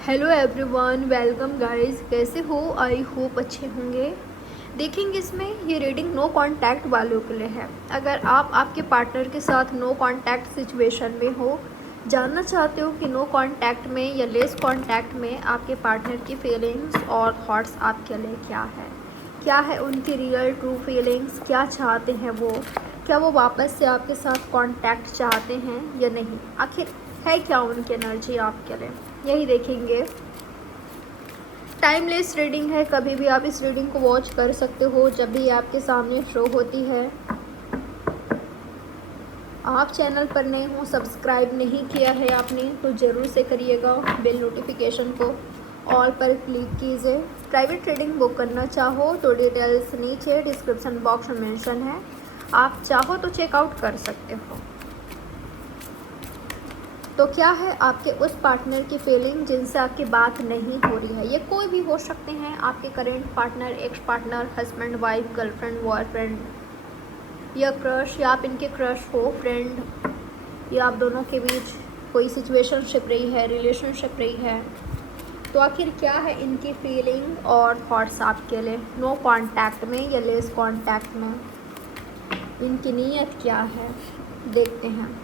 Hello everyone, welcome guys. कैसे हो? I hope अच्छे होंगे। देखेंगे इसमें ये रीडिंग नो कांटेक्ट वालों के लिए है। अगर आप आपके पार्टनर के साथ नो कांटेक्ट सिचुएशन में हो, जानना चाहते हो कि नो कांटेक्ट में या लेस कांटेक्ट में आपके पार्टनर की फीलिंग्स और थॉट्स आपके लिए क्या है उनकी रियल ट्रू फीलिंग्स, क्या चाहते हैं वो, क्या वो वापस से आपके साथ कांटेक्ट चाहते हैं या नहीं, आखिर है क्या उनकी एनर्जी आपके लिए, यही देखेंगे। टाइमलेस रीडिंग है, कभी भी आप इस रीडिंग को वॉच कर सकते हो जब भी आपके सामने शो होती है। आप चैनल पर नए हो, सब्सक्राइब नहीं किया है आपने तो ज़रूर से करिएगा। बेल नोटिफिकेशन को ऑल पर क्लिक कीजिए। प्राइवेट रीडिंग बुक करना चाहो तो डिटेल्स नीचे डिस्क्रिप्शन बॉक्स में मेंशन है, आप चाहो तो चेकआउट कर सकते हो। तो क्या है आपके उस पार्टनर की फीलिंग जिनसे आपकी बात नहीं हो रही है? ये कोई भी हो सकते हैं, आपके current partner, ex partner, husband, wife, girlfriend, boyfriend या क्रश, या आप इनके क्रश हो, फ्रेंड, या आप दोनों के बीच कोई सिचुएशनशिप रही है, रिलेशनशिप रही है। तो आखिर क्या है इनकी फीलिंग और थॉट्स आपके लिए नो कांटेक्ट में या लेस कांटेक्ट में? इनकी नीयत क्या है, देखते हैं।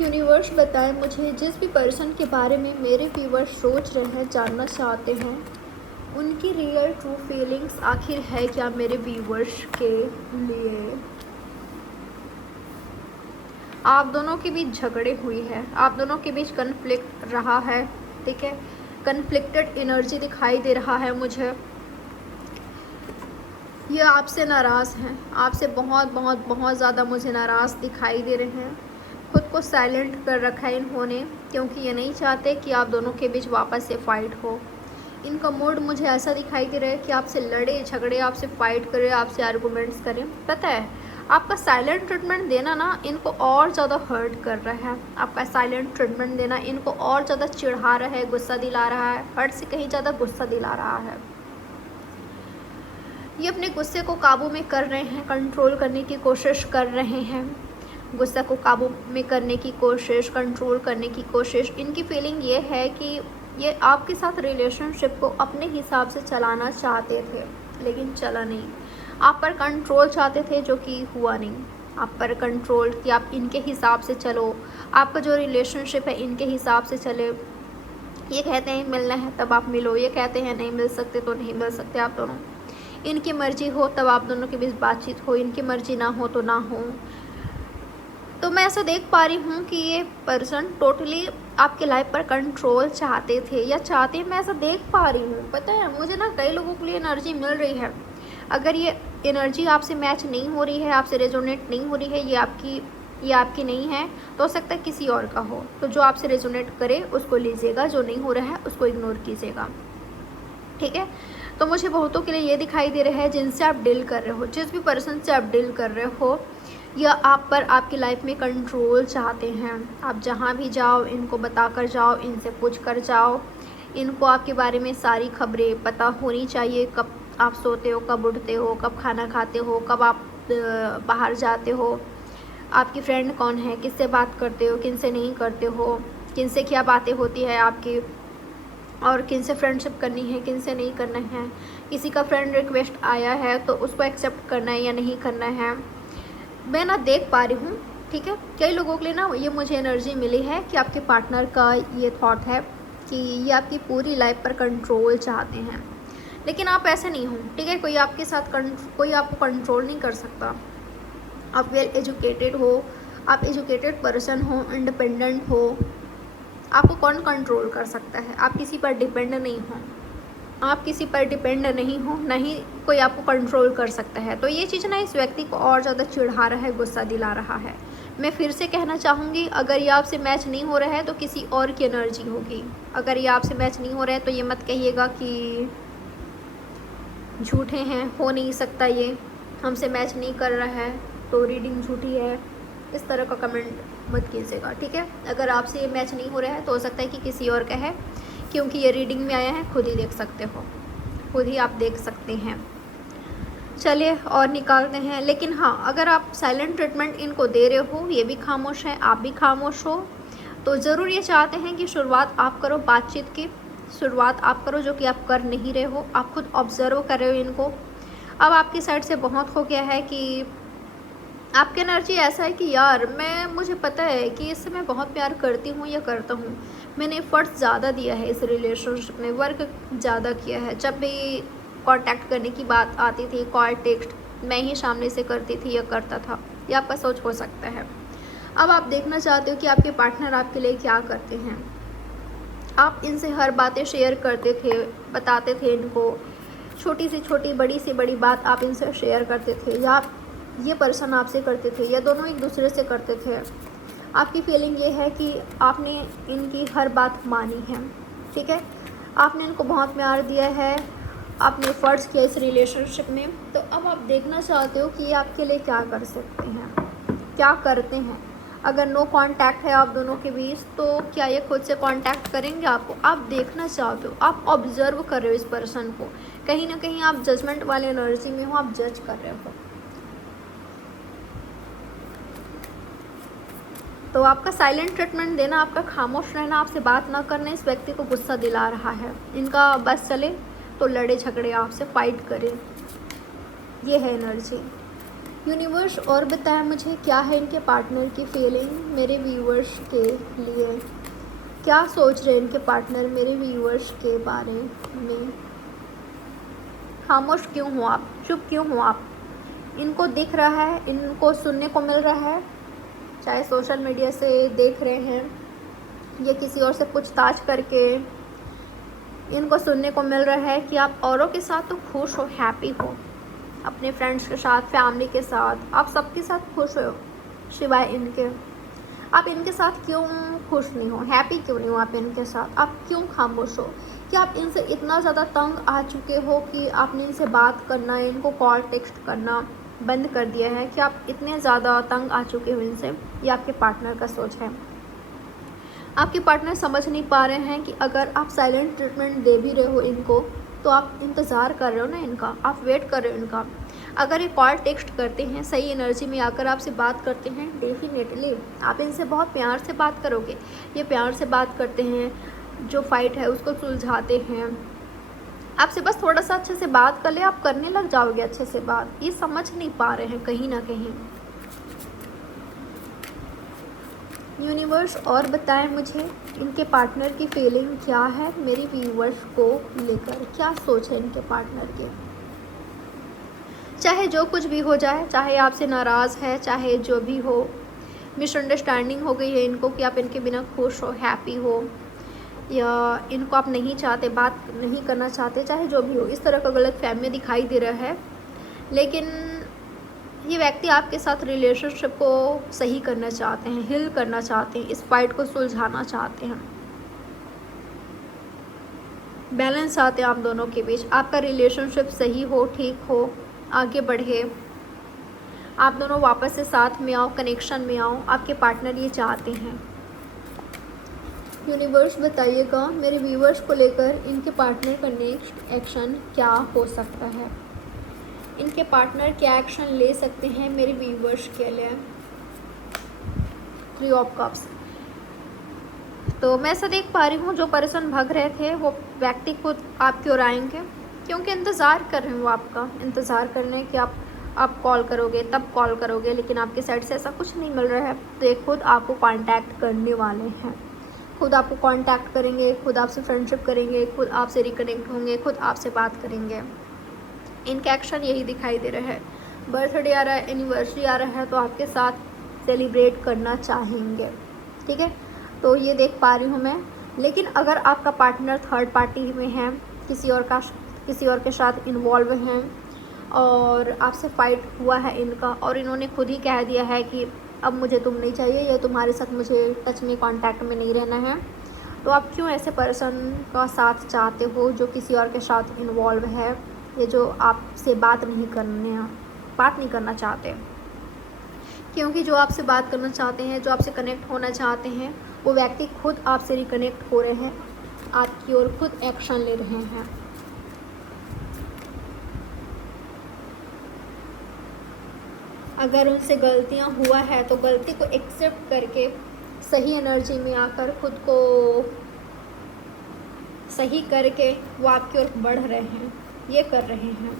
यूनिवर्स बताएं मुझे, जिस भी पर्सन के बारे में मेरे व्यूअर्स सोच रहे हैं, जानना चाहते हैं, उनकी रियल ट्रू फीलिंग्स आखिर है क्या मेरे व्यूअर्स के लिए। आप दोनों के बीच झगड़े हुई है, आप दोनों के बीच कन्फ्लिक्ट रहा है, ठीक है, कन्फ्लिक्टेड एनर्जी दिखाई दे रहा है मुझे। ये आपसे नाराज़ हैं, आपसे बहुत बहुत बहुत ज़्यादा मुझे नाराज़ दिखाई दे रहे हैं। खुद को साइलेंट कर रखा है इन्होंने, क्योंकि ये नहीं चाहते कि आप दोनों के बीच वापस से फाइट हो। इनका मूड मुझे ऐसा दिखाई दे रहा है कि आपसे लड़े झगड़े, आपसे फाइट करे, आपसे आर्गूमेंट्स करें। पता है, आपका साइलेंट ट्रीटमेंट देना ना इनको और ज़्यादा हर्ट कर रहा है। आपका साइलेंट ट्रीटमेंट देना इनको और ज़्यादा चिढ़ा रहा है, गुस्सा दिला रहा है, हर्ट से कहीं ज़्यादा गुस्सा दिला रहा है। ये अपने गुस्से को काबू में कर रहे हैं, कंट्रोल करने की कोशिश कर रहे हैं। गुस्सा को काबू में करने की कोशिश, कंट्रोल करने की कोशिश। इनकी फीलिंग ये है कि ये आपके साथ रिलेशनशिप को अपने हिसाब से चलाना चाहते थे, लेकिन चला नहीं। आप पर कंट्रोल चाहते थे, जो कि हुआ नहीं। आप पर कंट्रोल कि आप इनके हिसाब से चलो, आपका जो रिलेशनशिप है इनके हिसाब से चले। ये कहते हैं मिलना है तब आप मिलो, ये कहते हैं नहीं मिल सकते तो नहीं मिल सकते आप दोनों। इनकी मर्जी हो तब आप दोनों के बीच बातचीत हो, इनकी मर्जी ना हो तो ना हो। तो मैं ऐसा देख पा रही हूँ कि ये पर्सन टोटली आपके लाइफ पर कंट्रोल चाहते थे या चाहते हैं, मैं ऐसा देख पा रही हूँ। पता है मुझे ना, कई लोगों के लिए एनर्जी मिल रही है। अगर ये एनर्जी आपसे मैच नहीं हो रही है, आपसे रेजोनेट नहीं हो रही है, ये आपकी नहीं है, तो हो सकता है किसी और का हो। तो जो आपसे रेजोनेट करे उसको लीजिएगा, जो नहीं हो रहा है उसको इग्नोर कीजिएगा, ठीक है। तो मुझे बहुतों के लिए ये दिखाई दे रहा है, जिनसे आप डील कर रहे हो, जिस भी पर्सन से आप डील कर रहे हो, या आप पर आपकी लाइफ में कंट्रोल चाहते हैं। आप जहाँ भी जाओ इनको बता कर जाओ, इनसे पूछ कर जाओ। इनको आपके बारे में सारी खबरें पता होनी चाहिए, कब आप सोते हो, कब उठते हो, कब खाना खाते हो, कब आप बाहर जाते हो, आपकी फ्रेंड कौन है, किससे बात करते हो, किन से नहीं करते हो, किन से क्या बातें होती है आपकी, और किन से फ्रेंडशिप करनी है, किन से नहीं करना है। किसी का फ्रेंड रिक्वेस्ट आया है तो उसको एक्सेप्ट करना है या नहीं करना है। मैं ना देख पा रही हूँ, ठीक है। कई लोगों के लिए ना ये मुझे एनर्जी मिली है कि आपके पार्टनर का ये थॉट है कि ये आपकी पूरी लाइफ पर कंट्रोल चाहते हैं, लेकिन आप ऐसे नहीं हो, ठीक है। कोई आपके साथ कोई आपको कंट्रोल नहीं कर सकता। आप वेल एजुकेटेड हो, आप एजुकेटेड पर्सन हो, इंडिपेंडेंट हो, आपको कौन कंट्रोल कर सकता है? आप किसी पर डिपेंड नहीं हो, आप किसी पर डिपेंड नहीं हो, ना ही कोई आपको कंट्रोल कर सकता है। तो ये चीज़ ना इस व्यक्ति को और ज़्यादा चिढ़ा रहा है, गुस्सा दिला रहा है। मैं फिर से कहना चाहूँगी, अगर ये आपसे मैच नहीं हो रहा है तो किसी और की एनर्जी होगी। अगर ये आपसे मैच नहीं हो रहा है तो ये मत कहिएगा कि झूठे हैं, हो नहीं सकता, ये हमसे मैच नहीं कर रहा है तो रीडिंग झूठी है, इस तरह का कमेंट मत कीजिएगा, ठीक है। अगर आपसे ये मैच नहीं हो रहा है तो हो सकता है कि किसी और का है, क्योंकि ये रीडिंग में आया है, खुद ही देख सकते हो, खुद ही आप देख सकते हैं। चलिए और निकालते हैं। लेकिन हाँ, अगर आप साइलेंट ट्रीटमेंट इनको दे रहे हो, ये भी खामोश है, आप भी खामोश हो, तो ज़रूर ये चाहते हैं कि शुरुआत आप करो बातचीत की, शुरुआत आप करो, जो कि आप कर नहीं रहे हो। आप खुद ऑब्ज़र्व कर रहे हो इनको। अब आपकी साइड से बहुत हो गया है कि आपकी एनर्जी ऐसा है कि यार मुझे पता है कि इससे मैं बहुत प्यार करती हूँ या करता हूँ, मैंने एफर्ट्स ज़्यादा दिया है इस रिलेशनशिप में, वर्क ज़्यादा किया है। जब भी कांटेक्ट करने की बात आती थी, कॉल टेक्स्ट मैं ही सामने से करती थी या करता था। ये आपका सोच हो सकता है। अब आप देखना चाहते हो कि आपके पार्टनर आपके लिए क्या करते हैं। आप इनसे हर बातें शेयर करते थे, बताते थे इनको, छोटी से छोटी, बड़ी से बड़ी बात आप इनसे शेयर करते थे, या ये पर्सन आपसे करते थे, या दोनों एक दूसरे से करते थे। आपकी फीलिंग ये है कि आपने इनकी हर बात मानी है, ठीक है। आपने इनको बहुत प्यार दिया है, आपने एफर्ट्स किया इस रिलेशनशिप में। तो अब आप देखना चाहते हो कि ये आपके लिए क्या कर सकते हैं, क्या करते हैं। अगर नो कांटेक्ट है आप दोनों के बीच, तो क्या ये खुद से कांटेक्ट करेंगे आपको? आप देखना चाहते हो, आप ऑब्जर्व कर रहे हो इस पर्सन को। कहीं ना कहीं आप जजमेंट वाले एनर्जी में हो, आप जज कर रहे हो। तो आपका साइलेंट ट्रीटमेंट देना, आपका खामोश रहना, आपसे बात ना करना इस व्यक्ति को गुस्सा दिला रहा है। इनका बस चले तो लड़े झगड़े, आपसे फाइट करे, ये है एनर्जी। यूनिवर्स और बताया मुझे क्या है इनके पार्टनर की फीलिंग मेरे व्यूअर्स के लिए, क्या सोच रहे हैं इनके पार्टनर मेरे व्यूअर्स के बारे में। खामोश क्यों हो आप, चुप क्यों हो आप? इनको दिख रहा है, इनको सुनने को मिल रहा है, चाहे सोशल मीडिया से देख रहे हैं या किसी और से पूछताछ करके, इनको सुनने को मिल रहा है कि आप औरों के साथ तो खुश हो, हैप्पी हो, अपने फ्रेंड्स के साथ, फैमिली के साथ, आप सबके साथ खुश हो, सिवाय इनके। आप इनके साथ क्यों खुश नहीं हो, हैप्पी क्यों नहीं हो आप इनके साथ? आप क्यों खामोश हो? कि आप इनसे इतना ज़्यादा तंग आ चुके हो कि आपने इनसे बात करना, इनको कॉल टेक्स्ट करना बंद कर दिया है, कि आप इतने ज़्यादा तंग आ चुके हो इनसे? ये आपके पार्टनर का सोच है। आपके पार्टनर समझ नहीं पा रहे हैं कि अगर आप साइलेंट ट्रीटमेंट दे भी रहे हो इनको, तो आप इंतज़ार कर रहे हो ना इनका, आप वेट कर रहे हो इनका। अगर ये कॉल टेक्स्ट करते हैं, सही एनर्जी में आकर आपसे बात करते हैं, डेफिनेटली आप इनसे बहुत प्यार से बात करोगे। ये प्यार से बात करते हैं, जो फाइट है उसको सुलझाते हैं। आपसे बस थोड़ा सा अच्छे से बात कर ले, आप करने लग जाओगे अच्छे से बात। ये समझ नहीं पा रहे हैं कहीं ना कहीं। यूनिवर्स और बताएं मुझे इनके पार्टनर की फीलिंग क्या है मेरी व्यूवर्स को लेकर, क्या सोच है इनके पार्टनर के। चाहे जो कुछ भी हो जाए, चाहे आपसे नाराज़ है, चाहे जो भी हो, मिसअंडरस्टैंडिंग हो गई है इनको कि आप इनके बिना खुश हो, हैप्पी हो, या इनको आप नहीं चाहते, बात नहीं करना चाहते, चाहे जो भी हो, इस तरह का गलत फहमी दिखाई दे रहा है। लेकिन ये व्यक्ति आपके साथ रिलेशनशिप को सही करना चाहते हैं, हील करना चाहते हैं, इस फाइट को सुलझाना चाहते हैं, बैलेंस चाहते हैं आप दोनों के बीच, आपका रिलेशनशिप सही हो, ठीक हो, आगे बढ़े, आप दोनों वापस से साथ में आओ, कनेक्शन में आओ। आपके पार्टनर ये चाहते हैं। यूनिवर्स बताइएगा मेरे व्यूवर्स को लेकर इनके पार्टनर का नेक्स्ट एक्शन क्या हो सकता है। इनके पार्टनर क्या एक्शन ले सकते हैं मेरे व्यूवर्स के लिए। 3 ऑफ कप्स। तो मैं ऐसा देख पा रही हूँ, जो पर्सन भाग रहे थे वो व्यक्ति खुद आपकी ओर आएंगे, क्योंकि इंतज़ार कर रहे हैं वो आपका, इंतज़ार कर रहे हैं कि आप कॉल करोगे, तब कॉल करोगे, लेकिन आपकी साइड से ऐसा कुछ नहीं मिल रहा है। तो ये खुद आपको कांटेक्ट करने वाले हैं, खुद आपको कांटेक्ट करेंगे, खुद आपसे फ्रेंडशिप करेंगे, खुद आपसे रिकनेक्ट होंगे, खुद आपसे बात करेंगे। इनका एक्शन यही दिखाई दे रहा है। बर्थडे आ रहा है, एनिवर्सरी आ रहा है, तो आपके साथ सेलिब्रेट करना चाहेंगे, ठीक है। तो ये देख पा रही हूँ मैं। लेकिन अगर आपका पार्टनर थर्ड पार्टी में है, किसी और के साथ इन्वॉल्व हैं, और आपसे फाइट हुआ है इनका, और इन्होंने खुद ही कह दिया है कि अब मुझे तुम नहीं चाहिए, या तुम्हारे साथ मुझे टच में, कांटेक्ट में नहीं रहना है, तो आप क्यों ऐसे पर्सन का साथ चाहते हो जो किसी और के साथ इन्वॉल्व है, ये जो आपसे बात नहीं करना चाहते? क्योंकि जो आपसे बात करना चाहते हैं, जो आपसे कनेक्ट होना चाहते हैं, वो व्यक्ति खुद आपसे रिकनेक्ट हो रहे हैं, आपकी ओर खुद एक्शन ले रहे हैं। अगर उनसे गलतियां हुआ है तो गलती को एक्सेप्ट करके सही एनर्जी में आकर खुद को सही करके वो आपकी ओर बढ़ रहे हैं, ये कर रहे हैं।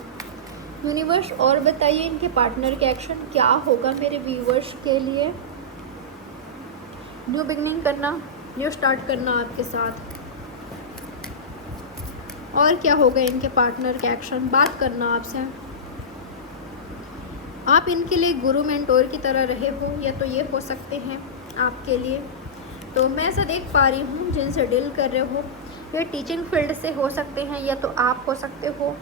यूनिवर्स और बताइए इनके पार्टनर के एक्शन क्या होगा मेरे व्यूवर्स के लिए। न्यू बिगनिंग करना, न्यू स्टार्ट करना आपके साथ, और क्या होगा इनके पार्टनर के एक्शन, बात करना आपसे। आप इनके लिए गुरु मेंटोर की तरह रहे हो, या तो ये हो सकते हैं आपके लिए। तो मैं ऐसा देख पा रही हूँ जिनसे डील कर रहे हो ये टीचिंग फील्ड से हो सकते हैं, या तो आप हो सकते हो।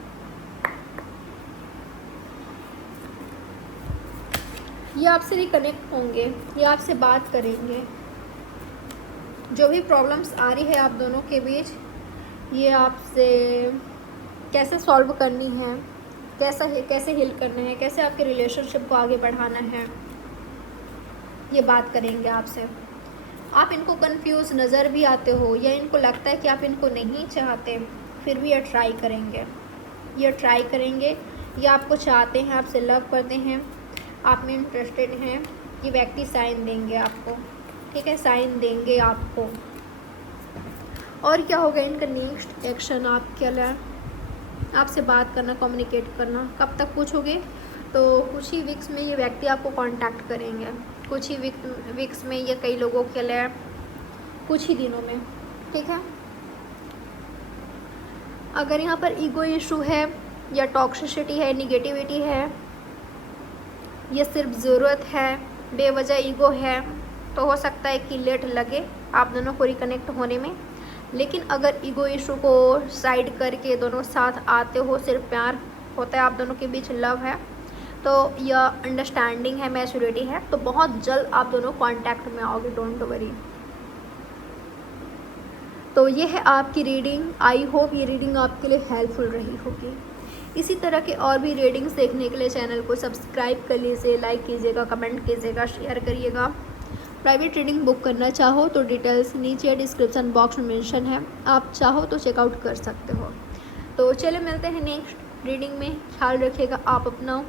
ये आपसे रिकनेक्ट होंगे, ये आपसे बात करेंगे। जो भी प्रॉब्लम्स आ रही है आप दोनों के बीच, ये आपसे कैसे सॉल्व करनी है, कैसे हील करना है, कैसे आपके रिलेशनशिप को आगे बढ़ाना है, ये बात करेंगे आपसे। आप इनको कंफ्यूज नज़र भी आते हो, या इनको लगता है कि आप इनको नहीं चाहते, फिर भी ये ट्राई करेंगे, ये आपको चाहते हैं, आपसे लव करते हैं, आप में इंटरेस्टेड हैं। ये व्यक्ति साइन देंगे आपको, ठीक है, साइन देंगे आपको। और क्या होगा इनका नेक्स्ट एक्शन आपके लिए, आपसे बात करना, कम्युनिकेट करना। कब तक पूछोगे, तो कुछ ही वीक्स में ये व्यक्ति आपको कांटेक्ट करेंगे, कुछ ही वीक्स में, ये कई लोगों के लिए कुछ ही दिनों में, ठीक है। अगर यहाँ पर ईगो इशू है, या टॉक्सिसिटी है, निगेटिविटी है, ये सिर्फ ज़रूरत है, बेवजह ईगो है, तो हो सकता है कि लेट लगे आप दोनों को रिकनेक्ट होने में। लेकिन अगर ईगो इशू को साइड करके दोनों साथ आते हो, सिर्फ प्यार होता है आप दोनों के बीच, लव है, तो यह अंडरस्टैंडिंग है, मैच्योरिटी है, तो बहुत जल्द आप दोनों कांटेक्ट में आओगे, डोंट वरी। तो ये है आपकी रीडिंग। आई होप ये रीडिंग आपके लिए हेल्पफुल रही होगी। इसी तरह के और भी रीडिंग्स देखने के लिए चैनल को सब्सक्राइब कर लीजिए, लाइक कीजिएगा, कमेंट कीजिएगा, शेयर करिएगा। प्राइवेट रीडिंग बुक करना चाहो तो डिटेल्स नीचे डिस्क्रिप्शन बॉक्स में मेंशन है, आप चाहो तो चेकआउट कर सकते हो। तो चलिए मिलते हैं नेक्स्ट रीडिंग में। ख्याल रखिएगा आप अपना।